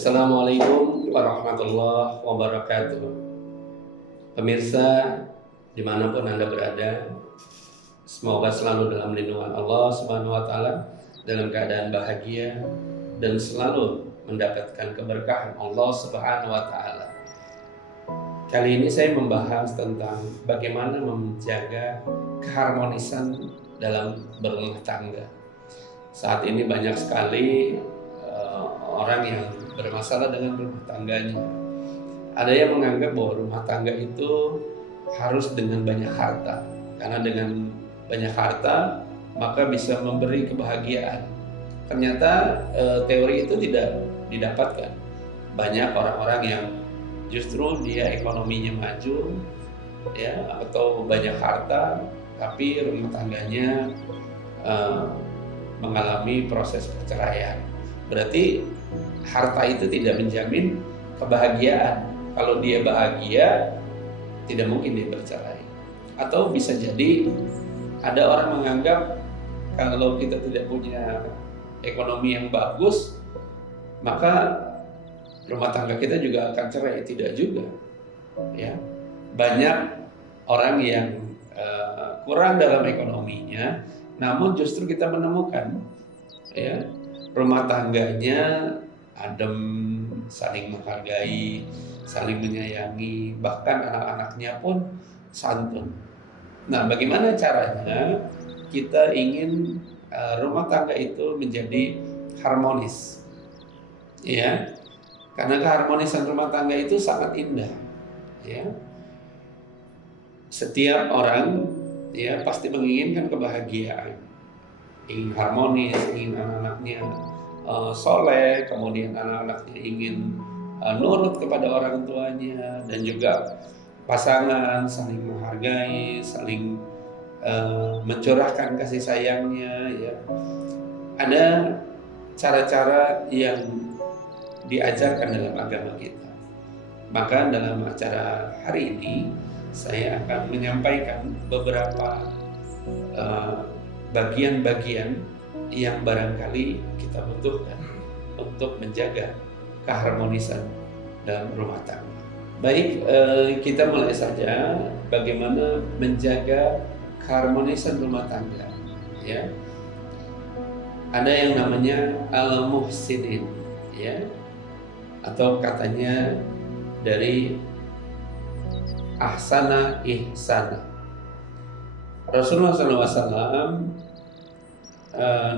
Assalamualaikum warahmatullahi wabarakatuh. Pemirsa, dimanapun Anda berada, semoga selalu dalam lindungan Allah Subhanahu wa Ta'ala, dalam keadaan bahagia, dan selalu mendapatkan keberkahan Allah Subhanahu wa Ta'ala. Kali ini saya membahas tentang bagaimana menjaga keharmonisan dalam berumah tangga. Saat ini banyak sekali orang yang bermasalah dengan rumah tangganya. Ada yang menganggap bahwa rumah tangga itu harus dengan banyak harta, karena dengan banyak harta maka bisa memberi kebahagiaan. Ternyata teori itu tidak didapatkan. Banyak orang-orang yang justru dia ekonominya maju, ya, atau banyak harta, tapi rumah tangganya mengalami proses perceraian. Berarti harta itu tidak menjamin kebahagiaan. Kalau dia bahagia, tidak mungkin dia bercerai. Atau bisa jadi ada orang menganggap kalau kita tidak punya ekonomi yang bagus, maka rumah tangga kita juga akan cerai. Tidak juga, ya. Banyak orang yang kurang dalam ekonominya, namun justru kita menemukan, ya, rumah tangganya adem, saling menghargai, saling menyayangi, bahkan anak-anaknya pun santun. Nah, bagaimana caranya kita ingin rumah tangga itu menjadi harmonis, ya? Karena keharmonisan rumah tangga itu sangat indah, ya. Setiap orang, ya, pasti menginginkan kebahagiaan, ingin harmonis, ingin anak-anaknya soleh, kemudian anak-anaknya ingin nurut kepada orang tuanya, dan juga pasangan saling menghargai, saling mencurahkan kasih sayangnya, ya. Ada cara-cara yang diajarkan dalam agama kita. Maka dalam acara hari ini saya akan menyampaikan beberapa bagian-bagian yang barangkali kita butuhkan untuk menjaga keharmonisan dalam rumah tangga. Baik, kita mulai saja bagaimana menjaga keharmonisan rumah tangga, ya. Ada yang namanya al-muhsinin, ya, atau katanya dari ahsana ihsana. Rasulullah SAW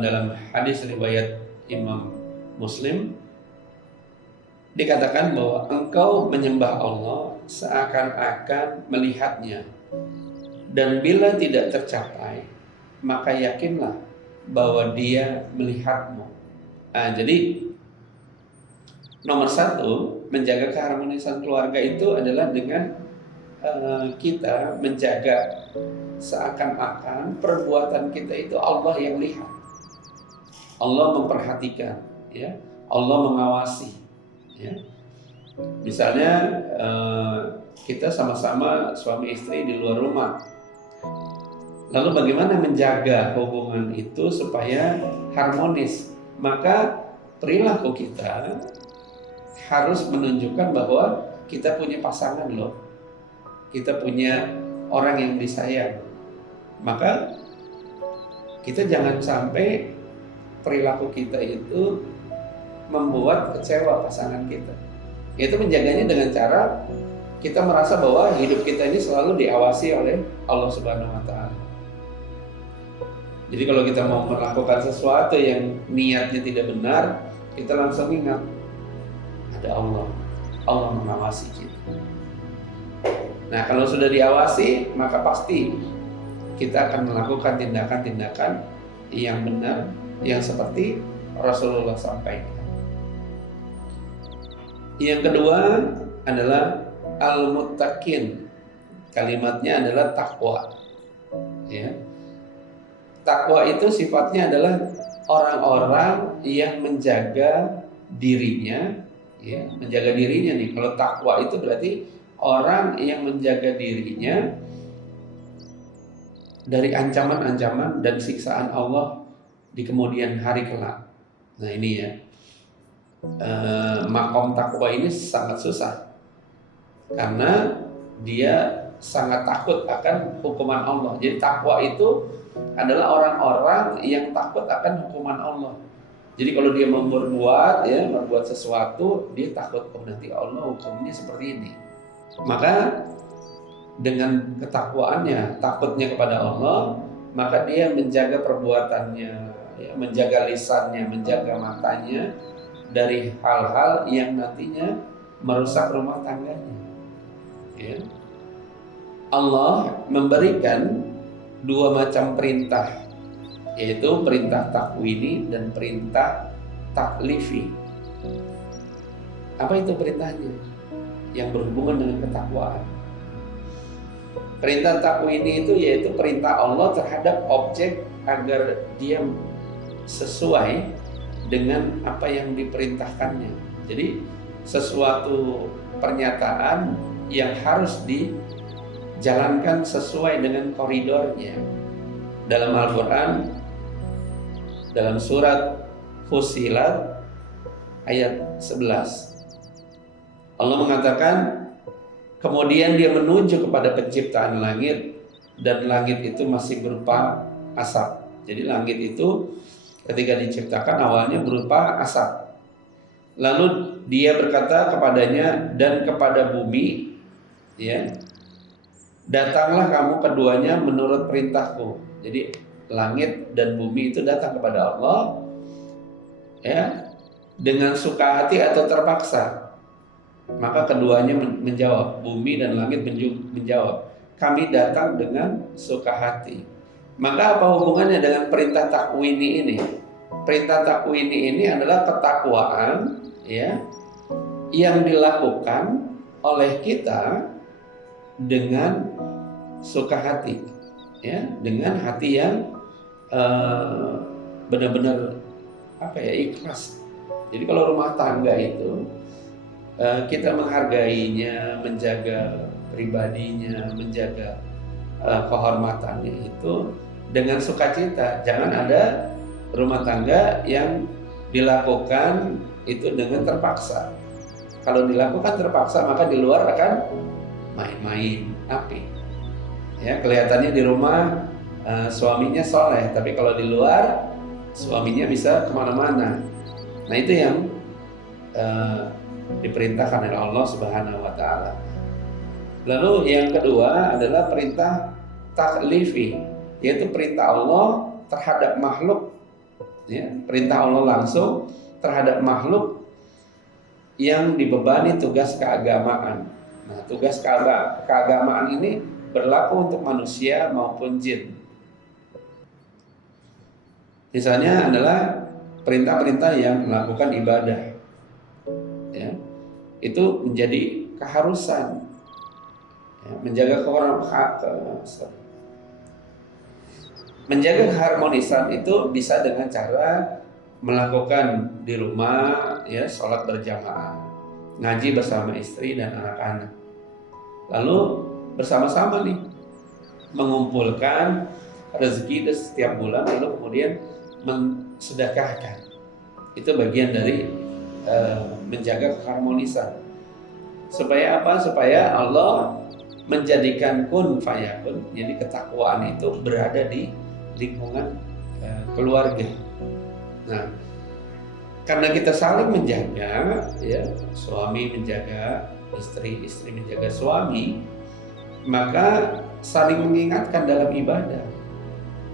dalam hadis riwayat Imam Muslim dikatakan bahwa engkau menyembah Allah seakan-akan melihatnya, dan bila tidak tercapai maka yakinlah bahwa dia melihatmu. Jadi nomor satu, menjaga keharmonisan keluarga itu adalah dengan kita menjaga seakan-akan perbuatan kita itu Allah yang lihat, Allah memperhatikan, ya, Allah mengawasi, ya. Misalnya kita sama-sama suami istri di luar rumah, lalu bagaimana menjaga hubungan itu supaya harmonis? Maka perilaku kita harus menunjukkan bahwa kita punya pasangan loh, kita punya orang yang disayang. Maka kita jangan sampai perilaku kita itu membuat kecewa pasangan kita. Itu menjaganya dengan cara kita merasa bahwa hidup kita ini selalu diawasi oleh Allah Subhanahu wa Ta'ala. Jadi kalau kita mau melakukan sesuatu yang niatnya tidak benar, kita langsung ingat ada Allah, Allah mengawasi kita. Nah, kalau sudah diawasi, maka pasti kita akan melakukan tindakan-tindakan yang benar, yang seperti Rasulullah sampaikan. Yang kedua adalah al-muttaqin. Kalimatnya adalah takwa, ya. Takwa itu sifatnya adalah orang-orang yang menjaga dirinya, ya, menjaga dirinya nih. Kalau takwa itu berarti orang yang menjaga dirinya dari ancaman-ancaman dan siksaan Allah di kemudian hari kelak. Nah, ini, ya. makom takwa ini sangat susah karena dia sangat takut akan hukuman Allah. Jadi takwa itu adalah orang-orang yang takut akan hukuman Allah. Jadi kalau dia membuat sesuatu, dia takut nanti Allah hukumnya seperti ini. Maka dengan ketakwaannya, takutnya kepada Allah, maka dia menjaga perbuatannya, ya, menjaga lisannya, menjaga matanya dari hal-hal yang nantinya merusak rumah tangganya. Ya. Allah memberikan dua macam perintah, yaitu perintah takwini dan perintah taklifi. Apa itu perintahnya? Yang berhubungan dengan ketakwaan. Perintah takwini itu yaitu perintah Allah terhadap objek agar dia sesuai dengan apa yang diperintahkannya. Jadi sesuatu pernyataan yang harus dijalankan sesuai dengan koridornya. Dalam Al-Quran, dalam surat Fussilat ayat 11, Allah mengatakan, kemudian dia menuju kepada penciptaan langit, dan langit itu masih berupa asap. Jadi langit itu ketika diciptakan awalnya berupa asap. Lalu dia berkata kepadanya dan kepada bumi, ya, datanglah kamu keduanya menurut perintahku. Jadi langit dan bumi itu datang kepada Allah, ya, dengan suka hati atau terpaksa. Maka keduanya menjawab, bumi dan langit menjawab, kami datang dengan suka hati. Maka apa hubungannya dengan perintah takwini ini? Perintah takwini ini adalah ketakwaan, ya, yang dilakukan oleh kita dengan suka hati, ya, dengan hati yang benar-benar ikhlas. Jadi kalau rumah tangga itu kita menghargainya, menjaga pribadinya, menjaga kehormatannya itu dengan sukacita. Jangan ada rumah tangga yang dilakukan itu dengan terpaksa. Kalau dilakukan terpaksa, maka di luar akan main-main api. Ya, kelihatannya di rumah suaminya soleh, tapi kalau di luar suaminya bisa kemana-mana. Nah itu yang diperintahkan oleh Allah Subhanahu wa Ta'ala. Lalu yang kedua adalah perintah taklifi, yaitu perintah Allah terhadap makhluk, ya, perintah Allah langsung terhadap makhluk yang dibebani tugas keagamaan. Nah, tugas keagamaan ini berlaku untuk manusia maupun jin. Misalnya adalah perintah-perintah yang melakukan ibadah, ya, itu menjadi keharusan, ya, menjaga keharmonisan itu bisa dengan cara melakukan di rumah, ya, sholat berjamaah, ngaji bersama istri dan anak-anak, lalu bersama-sama nih mengumpulkan rezeki setiap bulan, lalu kemudian mensedekahkan. Itu bagian dari menjaga keharmonisan. Supaya apa? Supaya Allah menjadikan kun fayakun, jadi ketakwaan itu berada di lingkungan keluarga. Nah, karena kita saling menjaga, ya, suami menjaga istri, istri menjaga suami, maka saling mengingatkan dalam ibadah.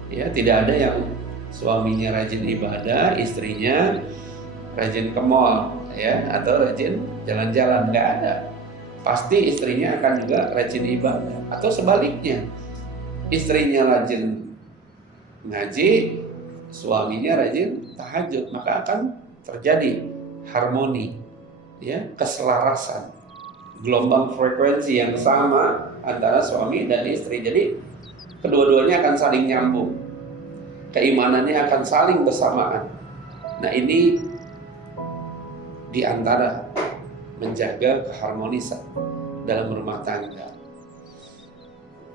Ya, tidak ada yang suaminya rajin ibadah, istrinya rajin ke mall, ya, atau rajin jalan-jalan, nggak ada. Pasti istrinya akan juga rajin ibadah, atau sebaliknya, istrinya rajin ngaji, suaminya rajin tahajud, maka akan terjadi harmoni, ya, keselarasan, gelombang frekuensi yang sama antara suami dan istri. Jadi kedua-duanya akan saling nyambung, keimanannya akan saling bersamaan. Nah, ini di antara menjaga keharmonisan dalam rumah tangga.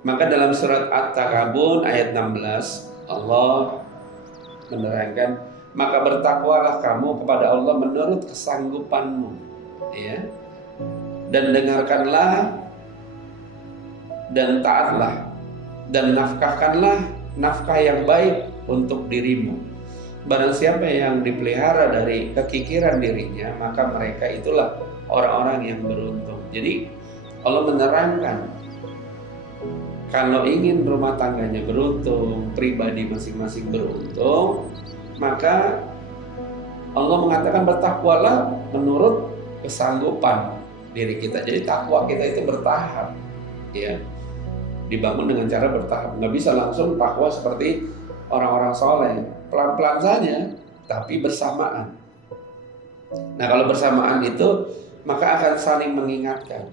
Maka dalam surat At-Taghabun ayat 16 Allah menerangkan, maka bertakwalah kamu kepada Allah menurut kesanggupanmu, ya. Dan dengarkanlah dan taatlah dan nafkahkanlah nafkah yang baik untuk dirimu. Barang siapa yang dipelihara dari kekikiran dirinya, maka mereka itulah orang-orang yang beruntung. Jadi Allah menerangkan, kalau ingin rumah tangganya beruntung, pribadi masing-masing beruntung, maka Allah mengatakan bertakwalah menurut kesanggupan diri kita. Jadi takwa kita itu bertahap, ya, dibangun dengan cara bertahap. Nggak bisa langsung takwa seperti orang-orang soleh, pelan-pelan saja, tapi bersamaan. Nah, kalau bersamaan itu maka akan saling mengingatkan,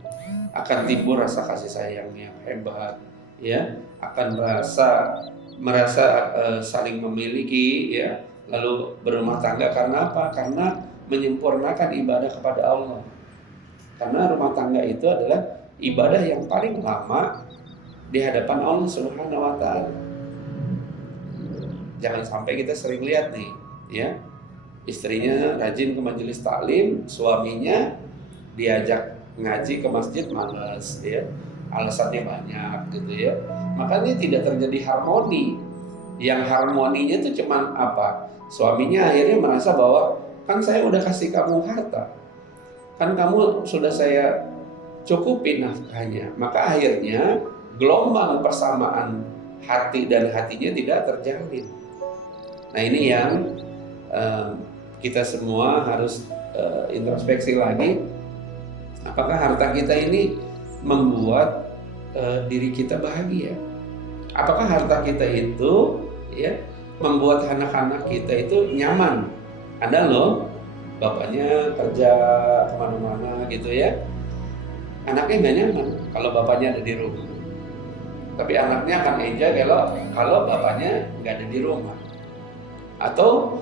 akan timbul rasa kasih sayang yang hebat, ya, akan merasa saling memiliki, ya, lalu berumah tangga. Karena apa? Karena menyempurnakan ibadah kepada Allah. Karena rumah tangga itu adalah ibadah yang paling lama di hadapan Allah Subhanahu wa Ta'ala. Jangan sampai kita sering lihat nih, ya, istrinya rajin ke majelis taklim, suaminya diajak ngaji ke masjid malas, ya, alasannya banyak gitu, ya. Makanya tidak terjadi harmoni. Yang harmoninya itu cuman apa? Suaminya akhirnya merasa bahwa kan saya udah kasih kamu harta, kan kamu sudah saya cukupi nafkahnya. Maka akhirnya gelombang persamaan hati dan hatinya tidak terjalin. Nah, ini yang kita semua harus introspeksi lagi. Apakah harta kita ini membuat diri kita bahagia? Apakah harta kita itu, ya, membuat anak-anak kita itu nyaman? Ada loh, bapaknya kerja kemana-mana gitu, ya, anaknya nggak nyaman kalau bapaknya ada di rumah. Tapi anaknya akan enjoy kalau bapaknya nggak ada di rumah. Atau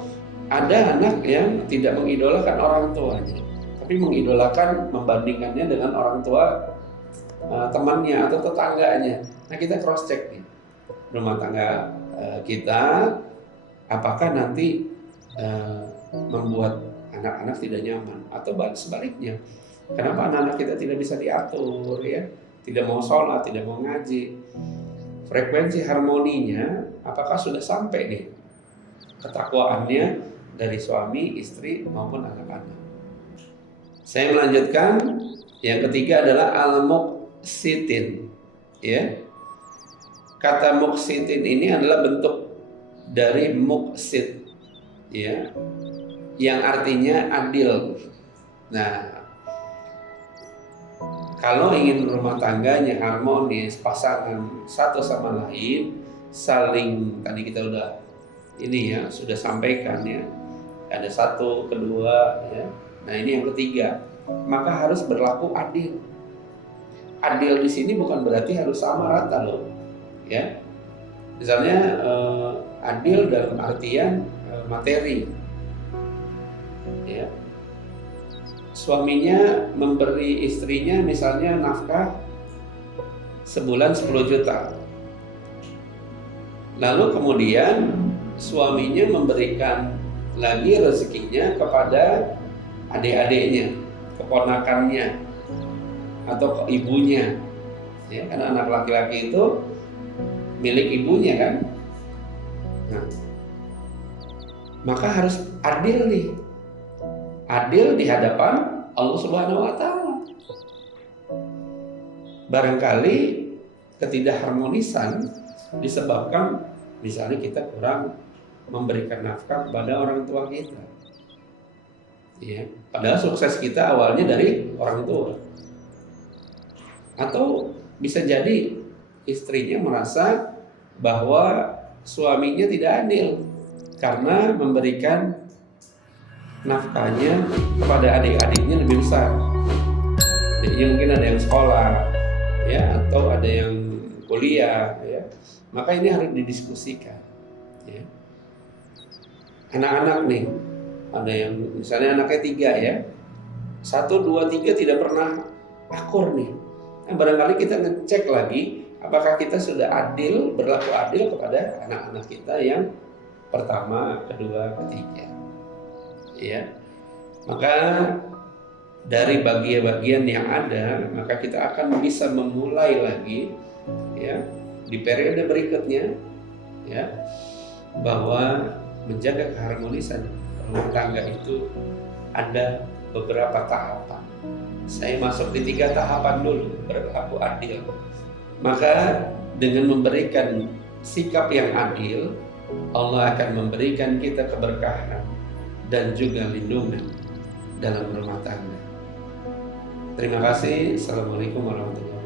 ada anak yang tidak mengidolakan orang tuanya, tapi mengidolakan, membandingkannya dengan orang tua temannya atau tetangganya. Nah, kita cross check nih rumah tangga kita, apakah nanti membuat anak-anak tidak nyaman, atau sebaliknya, kenapa anak-anak kita tidak bisa diatur, ya, tidak mau sholat, tidak mau ngaji. Frekuensi harmoninya apakah sudah sampai nih, ketakwaannya dari suami, istri maupun anak-anak. Saya melanjutkan, yang ketiga adalah al-muqsitin, ya. Kata muqsitin ini adalah bentuk dari muqsit, ya, yang artinya adil. Nah, kalau ingin rumah tangganya harmonis, pasangan satu sama lain saling, tadi kita udah ini, ya, sudah sampaikan, ya, ada satu, kedua, ya. Nah, ini yang ketiga, maka harus berlaku adil. Adil di sini bukan berarti harus sama rata loh, ya. Misalnya adil dalam artian materi, ya. Suaminya memberi istrinya misalnya nafkah sebulan 10 juta. Lalu kemudian suaminya memberikan lagi rezekinya kepada adik-adiknya, keponakannya, atau ke ibunya, ya, karena anak laki-laki itu milik ibunya kan. Nah, maka harus adil nih, adil di hadapan Allah Subhanahu wa Ta'ala. Barangkali ketidakharmonisan disebabkan misalnya kita kurang memberikan nafkah kepada orang tua kita, ya, padahal sukses kita awalnya dari orang tua. Atau bisa jadi istrinya merasa bahwa suaminya tidak adil karena memberikan nafkahnya kepada adik-adiknya lebih besar. Jadi mungkin ada yang sekolah, ya, atau ada yang kuliah, ya. Maka ini harus didiskusikan, ya. Anak-anak nih, ada yang misalnya anaknya 3, ya, 1, 2, 3 tidak pernah akur nih. Nah, barangkali kita ngecek lagi apakah kita sudah adil, berlaku adil kepada anak-anak kita yang pertama, kedua, ketiga. Ya. Maka dari bagian-bagian yang ada, maka kita akan bisa memulai lagi ya di periode berikutnya ya, bahwa menjaga keharmonisan rumah tangga itu ada beberapa tahapan. Saya masuk di 3 tahapan dulu, berlaku adil. Maka dengan memberikan sikap yang adil, Allah akan memberikan kita keberkahan dan juga lindungan dalam rumah tangga. Terima kasih. Assalamualaikum warahmatullahi wabarakatuh.